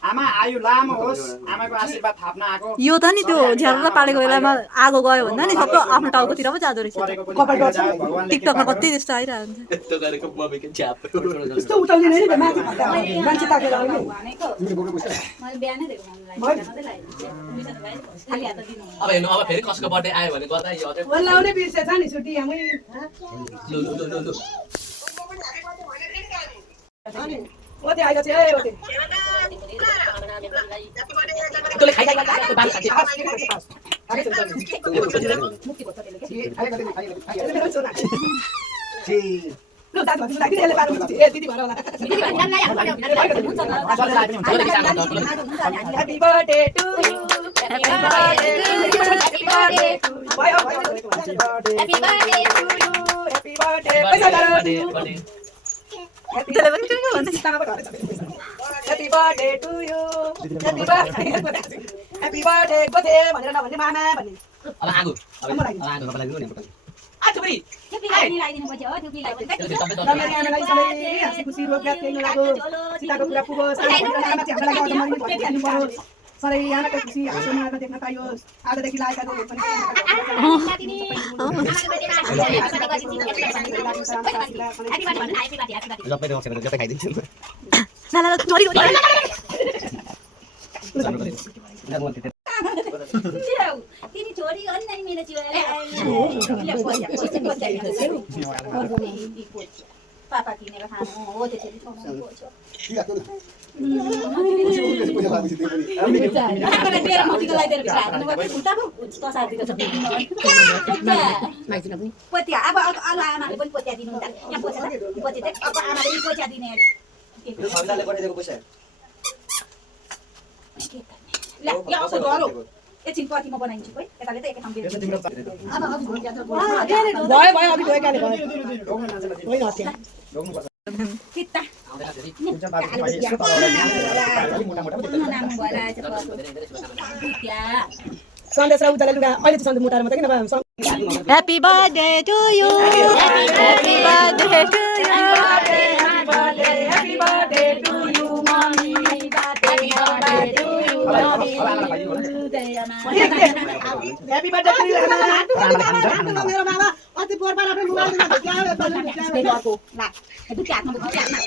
आमा आयु लामो होस् आमाको आशीर्वाद थाप्न आको यो त नि त्यो झ्यार पालेको बेलामा आगो गयो भन्दा नि सबै आफ्नो टाउकोतिर पो जाँदो रहेछ टिकटकमा कति त्यस्तो आइरहेको हुन्छ अब हेर्नु अब फेरि कसको बर्थडे आयो भने गर्दा यो अझै बोलाउने बिर्सेछ नि छुट्टी हामी लु लु लु लु अनि ओते आइछ ए ओते तँले खाइ खाइ खाइ बाली खाइ लु दाजु भाइ लागि यसले पार्नु ए दिदी भएर होला happy birthday to you happy birthday happy birthday भयो भयो happy birthday to you happy birthday पैसा गरौ happy birthday to you happy birthday happy birthday गोथे भनेर नभन्ने मामा भन्ने अब आगो अब आगो तपाईलाई दिनु नि आ थुप्री थुप्री लगाइदिनु पर्छ हो थुप्री लगाइदिनु रमाइलो आमालाई सबै हाँसी खुसी रोगरात खेल्न लागो सीताको कुरा पुगोस् आमालाई हाल्नु परोस् सबै आमाको खुसी हाँसो मार्न देख्न पाइयोस् आजदेखि लागेको पनि जबै देऊ सेन जबै खाइदिन्छु ला ला छोरी तिमी छोरी हो नि मेरो पापा किनेर खानु हो त्यसरी पोत्या अब अरू आमाले पनि पोत्या दिनुहुन्छ यहाँ पोछा पोते चाहिँ अब आमाले पनि पोछा दिने एकछिन पतिमा बनाइदिन्छु कोही यताले त एकै ठाउँ भयो भयो अघि गएकाले भयो होइन हत्या किता सन्देश र उताले लुगा अहिले त सन्देश मुटाएर मात्रै किन Happy birthday to you. Happy birthday to you. Happy birthday to you, mommy. Happy birthday to you, mommy. Happy birthday to you, मेरो मामा अति पोर पारा पनि लुगा दिनु क्या अर्को ला दुई हातमा दुई हातमा